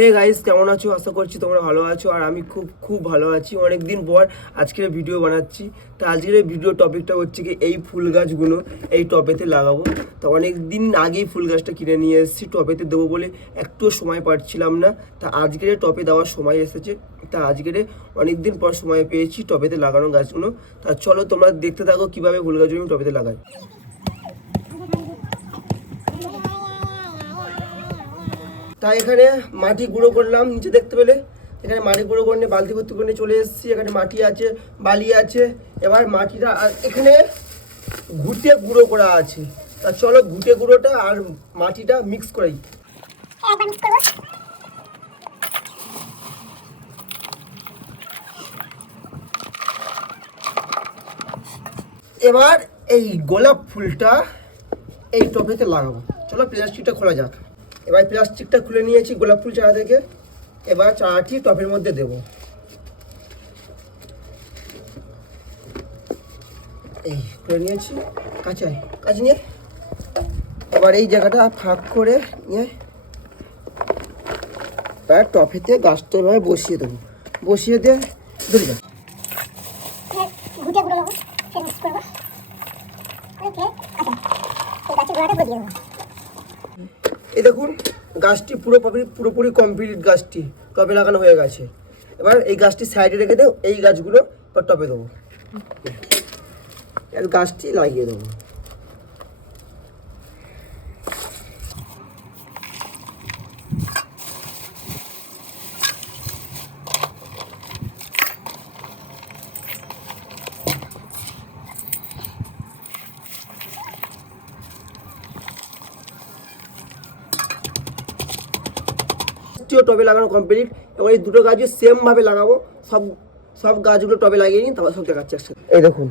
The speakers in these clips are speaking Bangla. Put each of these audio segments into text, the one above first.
হে গাইস, কেমন আছো? আশা করছি তোমরা ভালো আছো। আর আমি খুব খুব ভালো আছি। অনেক দিন পর আজকের ভিডিও বানাচ্ছি। তো আজকের ভিডিও টপিকটা হচ্ছে কি, এই ফুল গাছগুলো এই টবেতে লাগাবো। তো অনেক দিন আগেই ফুল গাছটা কিনে নিয়ে এসেছি, টবেতে দেবো বলে একটুও সময় পাচ্ছিলাম না। তা আজকের টবে দেওয়ার সময় এসেছে। তা আজকের অনেক দিন পর সময় পেয়েছি টবেতে লাগানো গাছগুলো। তা চলো তোমরা দেখতে থাকো কীভাবে ফুল গাছগুলো আমি টবেতে লাগাই। তাই এখানে মাটি গুঁড়ো করলাম, নিচে দেখতে পেলে এখানে মাটি গুঁড়ো করে নিয়ে বালতি ভর্তি করে নিয়ে চলে এসেছি। এখানে মাটি আছে, বালি আছে। এবার মাটিটা আর এখানে ঘুটে গুঁড়ো করা আছে। তা চলো ঘুটে গুঁড়োটা আর মাটিটা মিক্স করি। এবার এই গোলাপ ফুলটা এই টবেতে লাগাবো। চলো প্লাস্টিকটা খোলা যাক। এবার প্লাস্টিকটা খুলে নিয়েছি গোলাপ ফুল চারা থেকে। এবার চারাটি টবের মধ্যে দেব। এই করে নিয়েছি, কাছে নিয়ে এবার এই জায়গাটা ফাঁক করে নিয়ে এবার টবেতে গাছটা এভাবে বসিয়ে দেবো। বসিয়ে দিয়ে ধরে যাও। এই দেখুন গাছটি পুরোপুরি কমপ্লিট। গাছটি টবে লাগানো হয়ে গেছে। এবার এই গাছটি সাইডে রেখে দেবো। এই গাছগুলো এবার টবে দেবো। আর গাছটি লাগিয়ে দেবো। টবে লাগানো কমপ্লিট। এবার এই দুটো গাছই সেমভাবে লাগাবো। সব গাছগুলো টবে লাগিয়ে নিই, তারপর সব দেখাচ্ছি একসাথে। এই দেখুন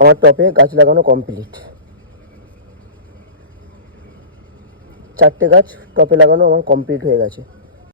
আমার টবে গাছ লাগানো কমপ্লিট। 4টে গাছ টবে লাগানো আমার কমপ্লিট হয়ে গেছে।